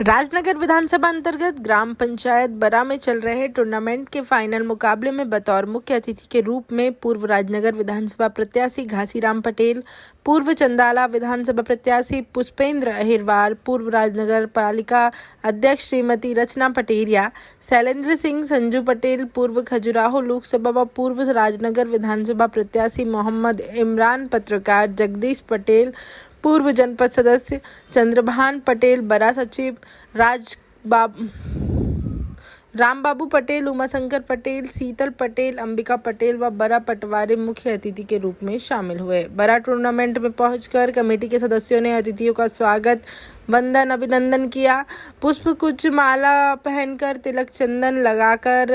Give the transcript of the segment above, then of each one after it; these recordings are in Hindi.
राजनगर विधानसभा अंतर्गत ग्राम पंचायत बरा में चल रहे टूर्नामेंट के फाइनल मुकाबले में बतौर मुख्य अतिथि के रूप में पूर्व राजनगर विधानसभा प्रत्याशी घासीराम पटेल, पूर्व चंदाला विधानसभा प्रत्याशी पुष्पेंद्र अहिरवार, पूर्व राजनगर पालिका अध्यक्ष श्रीमती रचना पटेरिया, शैलेंद्र सिंह, संजू पटेल, पूर्व खजुराहो लोकसभा व पूर्व राजनगर विधानसभा प्रत्याशी मोहम्मद इमरान, पत्रकार जगदीश पटेल, पूर्व जनपद सदस्य चंद्रभान पटेल, बरा सचिव रामबाबू पटेल, उमाशंकर पटेल, शीतल पटेल, अंबिका पटेल व बरा पटवारी मुख्य अतिथि के रूप में शामिल हुए। बरा टूर्नामेंट में पहुंचकर कमेटी के सदस्यों ने अतिथियों का स्वागत, वंदन, अभिनंदन किया। पुष्प कुछ माला पहनकर तिलक चंदन लगाकर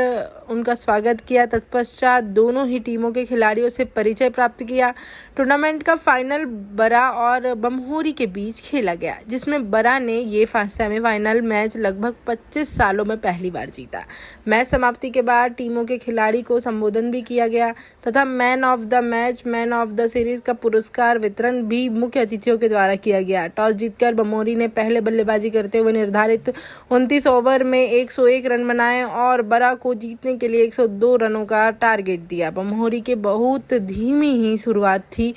उनका स्वागत किया। तत्पश्चात दोनों ही टीमों के खिलाड़ियों से परिचय प्राप्त किया। टूर्नामेंट का फाइनल बरा और बमहोरी के बीच खेला गया, जिसमें बरा ने ये सेमीफाइनल मैच लगभग 25 सालों में पहली बार जीता। मैच समाप्ति के बाद टीमों के खिलाड़ी को संबोधन भी किया गया तथा man of the match, man of the series का पुरस्कार वितरण भी मुख्य अतिथियों के द्वारा किया गया। टॉस जीतकर बमहोरी ने पहले बल्लेबाजी करते हुए निर्धारित 29 ओवर में 101 रन बनाए और बरा को जीतने के लिए 102 रनों का टारगेट दिया। बमहोरी के बहुत धीमी ही शुरुआत थी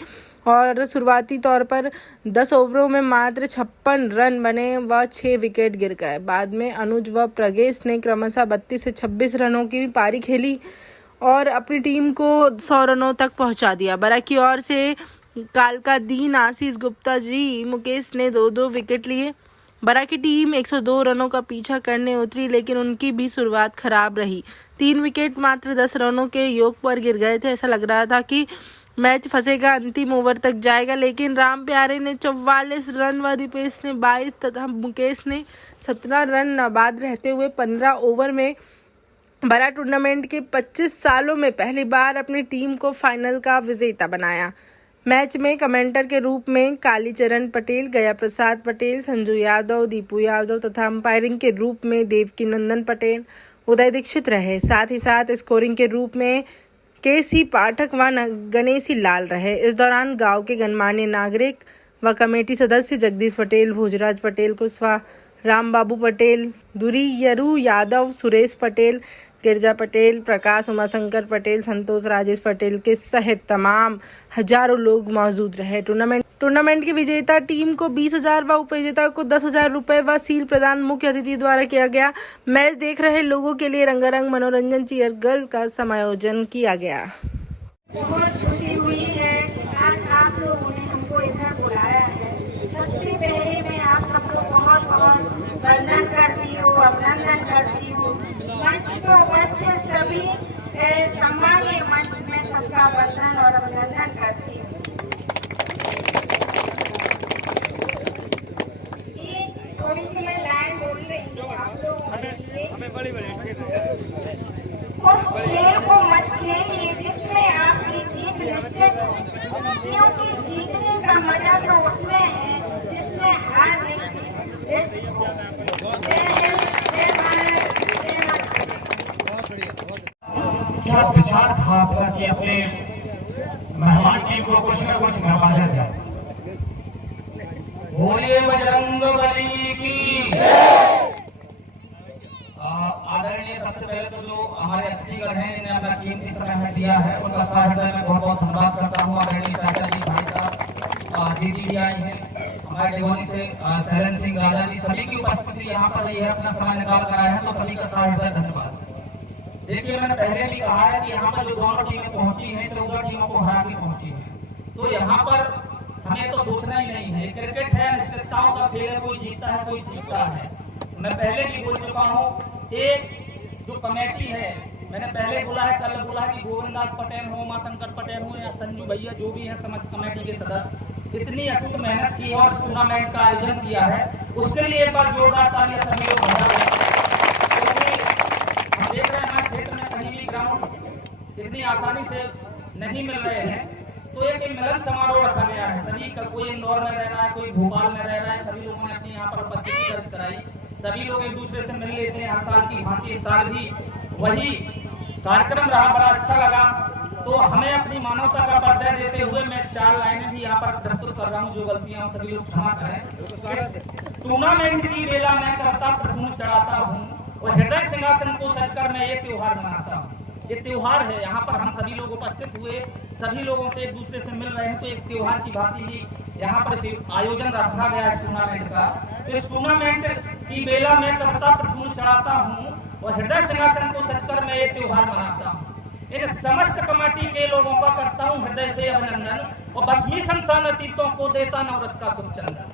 और शुरुआती तौर पर 10 ओवरों में मात्र 56 रन बने व 6 विकेट गिर गए। बाद में अनुज व प्रगेश ने क्रमशः 32 से 26 रनों की पारी खेली और अपनी टीम को 100 रनों तक पहुंचा दिया। बरा की ओर से कालका दीन, आशीष गुप्ता जी, मुकेश ने 2-2 विकेट लिए। बरा की टीम 102 रनों का पीछा करने उतरी, लेकिन उनकी भी शुरुआत खराब रही। 3 विकेट मात्र 10 रनों के योग पर गिर गए थे। ऐसा लग रहा था कि मैच फंसेगा, अंतिम ओवर तक जाएगा, लेकिन राम प्यारे ने 44 रन व दीपेश ने 22 तथा मुकेश ने 17 रन नाबाद रहते हुए 15 ओवर में बरा टूर्नामेंट के 25 सालों में पहली बार अपनी टीम को फाइनल का विजेता बनाया। मैच में कमेंटर के रूप में कालीचरण पटेल, गया प्रसाद पटेल, संजू यादव, दीपू यादव तथा अंपायरिंग के रूप में देवकी नंदन पटेल, उदय दीक्षित रहे। साथ ही साथ स्कोरिंग के रूप में केसी पाठक व गणेशी लाल रहे। इस दौरान गांव के गणमान्य नागरिक व कमेटी सदस्य जगदीश पटेल, भोजराज पटेल, कुशवाहा रामबाबू पटेल, दुरीयरू यादव, सुरेश पटेल, गिरजा पटेल, प्रकाश, उमाशंकर पटेल, संतोष राजेश पटेल के सहित तमाम हजारों लोग मौजूद रहे। टूर्नामेंट की विजेता टीम को 20,000 व उपविजेता को 10,000 रुपए व सील प्रदान मुख्य अतिथि द्वारा किया गया। मैच देख रहे लोगों के लिए रंगारंग मनोरंजन चीयर गर्ल का समायोजन किया गया। बहुत खुशी हुई है आज आप लोगों ने हमको इधर बुलाया है। सबसे पहले मैं आप सबको बहुत वंदन करती हूँ, अभिनंदन करती हूँ। मंच को मंच सभी सम्मानीय मंच में सबका वंदन और अभिनंदन करती हूँ। थोड़ी सी मैं लाइन बोल रही हूँ आप लोगों के लिए। उस खेल को मत खेलिए जिसमें आपकी जीत निश्चित हो, क्योंकि जीतने का मजा तो उसमें है जिसमें हार नहीं। क्या विचार था आपका कि अपने मेहमान टीम को कुछ न कुछ नवाजा जाए? बोलिए बजरंगबली की। आदरणीय, सबसे पहले तो जो हमारे 80 हैं इन्हें अपना कीमती समय दिया है, उनका सहायता मैं बहुत बहुत धन्यवाद करता हूँ। आदरणीय चाचा जी, भाई साहब, दीदी भी आई है हमारे डिगोनी से, शैलेंद्र सिंह राजा जी, सभी की उपस्थिति यहाँ पर रही है, अपना समय निकाल कर आए हैं, तो सभी का सहायता धन्यवाद। देखिए, मैंने पहले भी कहा है कि यहाँ पर जो दोनों टीमें पहुंची हैं 14 टीमों को हरा के पहुंची है, तो यहाँ पर हमें तो सोचना ही नहीं है। क्रिकेट है, अनिश्चितताओं का खेल है, कोई जीतता है कोई जीतता है। मैं पहले भी बोल चुका हूँ, एक जो कमेटी है, मैंने पहले बोला है, कल बोला है कि गोविंदास पटेल हो, उमाशंकर पटेल हो या संजू भैया जो भी है समस्त कमेटी के सदस्य, इतनी अटूट मेहनत की और टूर्नामेंट का आयोजन किया है, उसके लिए एक बार जोरदार तालियां सभी लोग बजा रहे हैं। देख रहे हैं हमारे क्षेत्र में कहीं भी ग्राउंड इतनी आसानी से नहीं मिल रहे हैं, तो एक मिलन समारोह रखा गया है। सभी का, कोई इंदौर में रह रहा है, कोई भोपाल में रह रहा है, सभी लोगों ने अपनी यहाँ पर उपस्थिति दर्ज कराई। सभी लोग एक दूसरे से मिल लेते हैं हर साल की भांति। इस साल भी वही कार्यक्रम रहा, बड़ा अच्छा लगा। तो हमें अपनी मानवता का परिचय देते हुए मैं 4 लाइनें भी यहाँ पर प्रस्तुत कर रहा हूँ। जो गलतियाँ हम सभी लोग क्षमा करें। टूर्नामेंट की बेला मैं करता प्रश्न चढ़ाता हूँ और हृदय सिंहासन को सजकर मैं ये त्योहार मनाता हूँ। ये त्योहार है, यहाँ पर हम सभी लोग उपस्थित हुए, सभी लोगों से एक दूसरे से मिल रहे हैं, तो एक त्योहार की भांति ही यहाँ पर आयोजन रखा गया है टूर्नामेंट का। तो इस टूर्नामेंट की बेला में करता प्रश्न चढ़ाता हूँ और हृदय सिंहासन को सजकर मैं ये त्योहार मनाता हूँ। इन समस्त कमेटी के लोगों का करता हूँ हृदय से अभिनंदन और भस्मी संतान अतीतों को देता नवरस का शुभचंदन।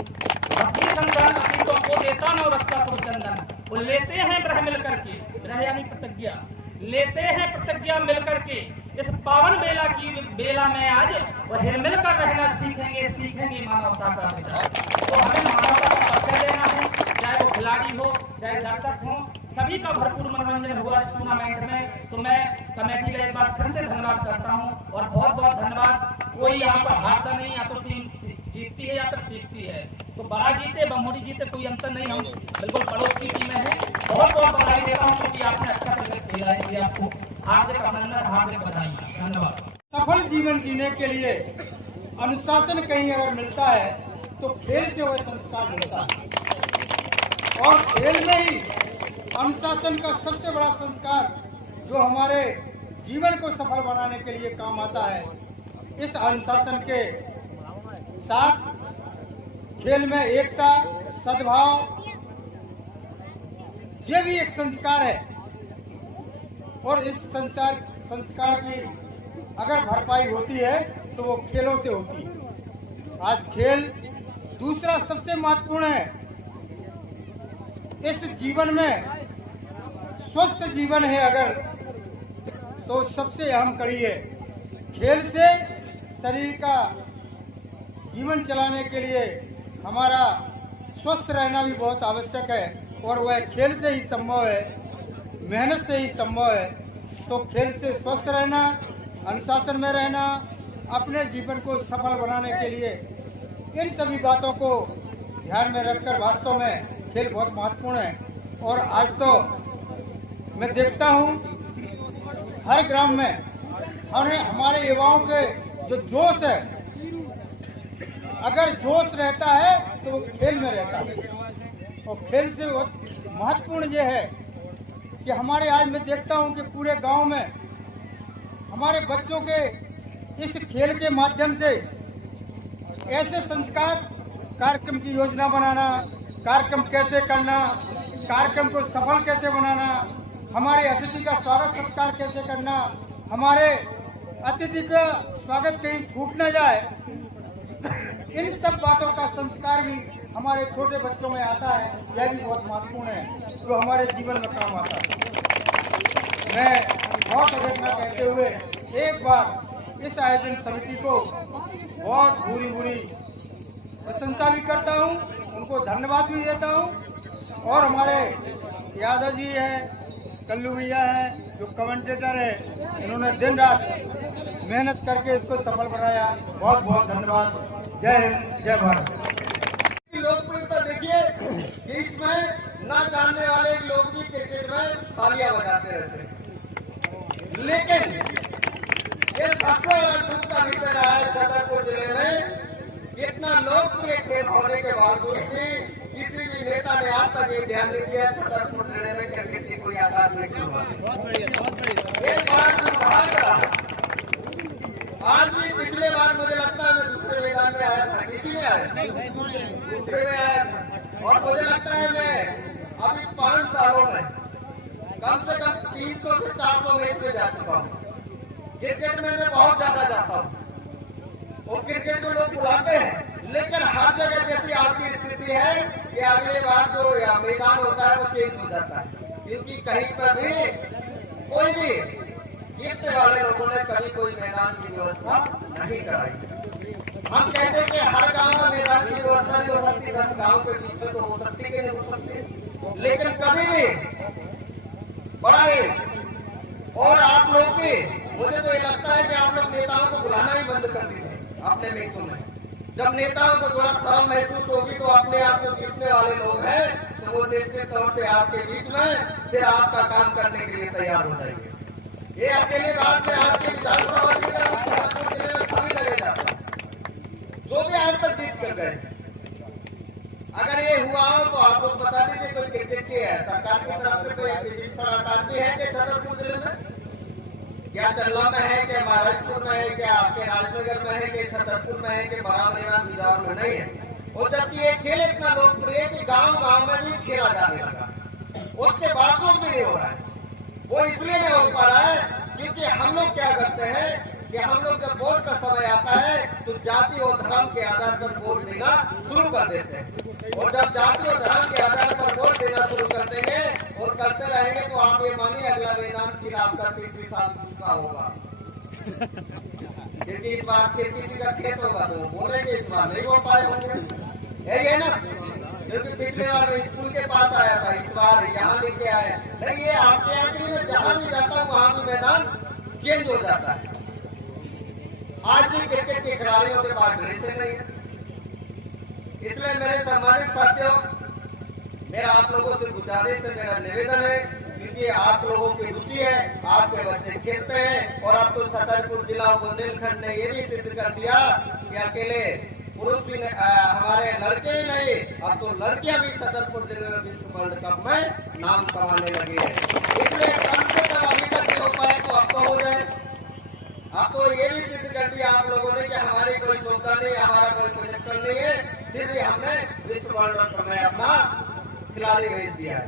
भस्मी संतान अतीतों को देता नवरस का शुभचंदन। वो लेते हैं ग्रह मिलकर के, ग्रह यानी प्रतिज्ञा, लेते हैं प्रतिज्ञा मिलकर के इस पावन बेला में आज और हिल मिलकर रहना सीखेंगे मानवता का विचार। तो हमें मानवता का परिचय देना है, चाहे वो खिलाड़ी हो चाहे दर्शक हो, सभी का भरपूर मनोरंजन हुआ इस टूर्नामेंट में। तो मैं कमेटी का एक बार फिर से धन्यवाद करता हूँ और बहुत बहुत धन्यवाद। कोई यहाँ पर हारता नहीं, या तो टीम जीतती है या फिर सीखती है। तो बड़ा जीते बमोरी जीते कोई अंतर नहीं, हम बिल्कुल पड़ोस की टीमें हैं। बहुत बहुत बधाई देता हूँ क्योंकि आपने अच्छा क्रिकेट खेला है, इसलिए आपको हार्दिक अभिनंदन, हार्दिक बधाई। धन्यवाद। सफल जीवन जीने के लिए अनुशासन कहीं अगर मिलता है तो खेल से वह संस्कार मिलता है, और खेल में ही अनुशासन का सबसे बड़ा संस्कार जो हमारे जीवन को सफल बनाने के लिए काम आता है। इस अनुशासन के साथ खेल में एकता, सद्भाव, ये भी एक संस्कार है, और इस संस्कार की अगर भरपाई होती है तो वो खेलों से होती है। आज खेल दूसरा सबसे महत्वपूर्ण है इस जीवन में। स्वस्थ जीवन है अगर, तो सबसे अहम कड़ी है। खेल से शरीर का जीवन चलाने के लिए हमारा स्वस्थ रहना भी बहुत आवश्यक है, और वह खेल से ही संभव है, मेहनत से ही संभव है। तो खेल से स्वस्थ रहना, अनुशासन में रहना, अपने जीवन को सफल बनाने के लिए इन सभी बातों को ध्यान में रखकर वास्तव में खेल बहुत महत्वपूर्ण है। और आज तो मैं देखता हूँ हर ग्राम में हमारे युवाओं के जो जोश है, अगर जोश रहता है तो वो खेल में रहता है। और खेल से बहुत महत्वपूर्ण ये है कि हमारे आज मैं देखता हूँ कि पूरे गांव में हमारे बच्चों के इस खेल के माध्यम से ऐसे संस्कार, कार्यक्रम की योजना बनाना, कार्यक्रम कैसे करना, कार्यक्रम को सफल कैसे बनाना, हमारे अतिथि का स्वागत सत्कार कैसे करना, हमारे अतिथि का स्वागत कहीं छूट न जाए, इन सब बातों का संस्कार भी हमारे छोटे बच्चों में आता है। यह भी बहुत महत्वपूर्ण है जो हमारे जीवन में काम आता है। मैं बहुत अवहेलना कहते हुए एक बार इस आयोजन समिति को बहुत भूरी प्रशंसा भी करता हूँ, उनको धन्यवाद भी देता हूँ। और हमारे यादव जी हैं, कल्लू भैया हैं जो कमेंटेटर है, इन्होंने दिन रात मेहनत करके इसको सफल बनाया। बहुत बहुत धन्यवाद। जय हिंद, जय भारत। लोकप्रियता देखिए कि इसमें ना जानने वाले लोग भी क्रिकेट में तालियां बजाते रहते हैं, लेकिन ये सबसे बड़ा दुख का विषय रहा है छतरपुर जिले में। इतना लोकप्रिय खेल होने के बावजूद भी किसी भी नेता ने आज तक ये ध्यान नहीं दिया छतरपुर जिले में क्रिकेट की कोई अकादमी एक बार दुर्भाग्य रहा। आज भी पिछले बार मुझे लगता है मैं दूसरे मैदान में आया था, किसी में आया दूसरे में आया था, और मुझे लगता है मैं अभी 5 सालों में कम से कम 300 से 400 मैच में जा चुका हूँ। क्रिकेट में मैं बहुत ज्यादा जाता हूँ और क्रिकेट को लोग बुलाते हैं, लेकिन हर जगह जैसी आपकी स्थिति है कि अगले बार जो मैदान होता है वो चेंज हो जाता है, क्योंकि कहीं पर भी कोई भी जीतने वाले लोगों ने कभी कोई मैदान की व्यवस्था नहीं कराई। हम कहते हैं कि हर गांव में मैदान की व्यवस्था नहीं हो सकती, 10 गांव के बीच में तो हो सकती कि नहीं हो सकती, लेकिन कभी भी बड़ा और आप लोग भी, मुझे तो ये लगता है कि आप लोग नेताओं को बुलाना ही बंद कर दीजिए अपने मैचों में। जब नेताओं को थोड़ा शर्म महसूस होगी तो अपने आप जो जीतने वाले लोग हैं तो वो निश्चित तौर से आपके बीच में फिर आपका काम करने के लिए तैयार हो जाएंगे। ये अकेले बात में आपके विधानसभा जिले में सभी लगे जाता, जो भी आज तक जीत कर गए। अगर ये हुआ हो तो आप लोग बता दीजिए, कोई क्रिकेट की है सरकार की तरफ से कोई विशिष्ट आदमी है कि छतरपुर जिले में, क्या चल्ला में है, क्या महाराजपुर में है, क्या आपके राजनगर में है, कि छतरपुर में है, कि बड़ा बड़ा बिजौर में नहीं है। और जबकि ये खेल इतना लोकप्रिय है कि गांव गांव में भी खेला जाने लगा, उसके बावजूद भी नहीं हो रहा है। वो इसलिए नहीं हो पा रहा है क्योंकि हम लोग क्या करते हैं कि हम लोग जब वोट का समय आता है तो जाति और धर्म के आधार पर वोट देना शुरू कर देते हैं। और जब जाति और धर्म के आधार पर वोट देना शुरू कर देंगे और करते रहेंगे तो आप ये मानिए अगला मैदान फिर आपका 30 साल दूसरा होगा। क्योंकि इस बार फिर किसी का खेत होगा तो बोलेंगे इस बार नहीं हो पाए होंगे, यही है ना। क्योंकि पिछले बार मैं स्कूल के पास आया था, इस बार यहाँ लेके आया नहीं। ये आपके आखिरी में जहाँ भी जाता हूँ वहाँ भी मैदान चेंज हो जाता है। आज भी क्रिकेट के खिलाड़ियों के पास ड्रेसें नहीं है। इसलिए मेरे सम्मानित साथियों, मेरा आप लोगों से गुजारिश है, मेरा निवेदन है, क्योंकि आप लोगों की रुचि है, आपके बच्चे खेलते हैं। और अब तो छतरपुर जिला बुंदेलखंड ने ये भी सिद्ध कर दिया कि अकेले पुरुष ही हमारे लड़के ही नहीं, अब तो लड़कियां भी छतरपुर जिले में विश्व वर्ल्ड कप में नाम कमाने लगी है। इसलिए कम से कम अभी तक नहीं हो पाए तो अब तो हो जाए। अब तो ये भी सिद्ध कर दिया आप लोगों ने कि हमारी कोई क्षमता नहीं, हमारा कोई प्रोजेक्टर नहीं है, फिर भी हमने विश्व वर्ल्ड कप में अपना खिलाड़ी भेज दिया है।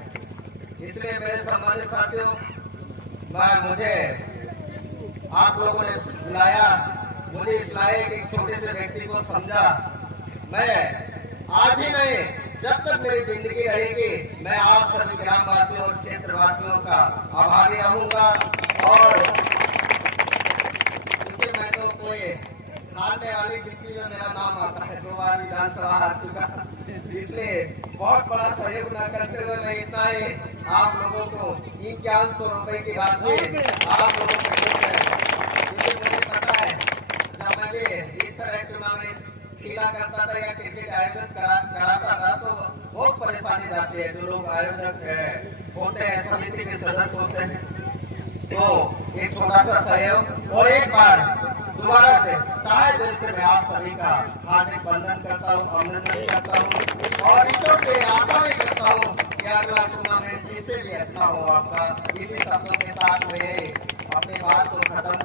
इसलिए मेरे सम्मानित साथियों, मुझे आप लोगों ने बुलाया, मुझे इस लायक एक छोटे से व्यक्ति को समझा। मैं आज ही नहीं, जब तक मेरी जिंदगी रहेगी, मैं आप सभी ग्रामवासियों और क्षेत्रवासियों का आभारी रहूंगा। और मैं तो कोई हारने वाली गिनती में मेरा नाम आता है, 2 बार विधानसभा हार चुका, इसलिए बहुत बड़ा सहयोग न करते हुए मैं इतना ही आप लोगों को 5100 रुपए की राशि आप लोगों को देते हैं। क्योंकि मुझे पता है जब मैं भी इस तरह टूर्नामेंट खेला करता था या क्रिकेट आयोजन कराता था तो बहुत परेशानी जाती है। जो लोग आयोजक होते हैं, समिति के सदस्य होते हैं, तो एक छोटा सा सहयोग। और एक बार दोबारा से तहे दिल से मैं आप सभी का हार्दिक वंदन करता हूँ, अभिनंदन करता हूँ और ईश्वर से आशा भी करता हूँ कि अगला टूर्नामेंट जिससे भी अच्छा हो आपका। इसी शब्दों के साथ में अपनी बात को खत्म कर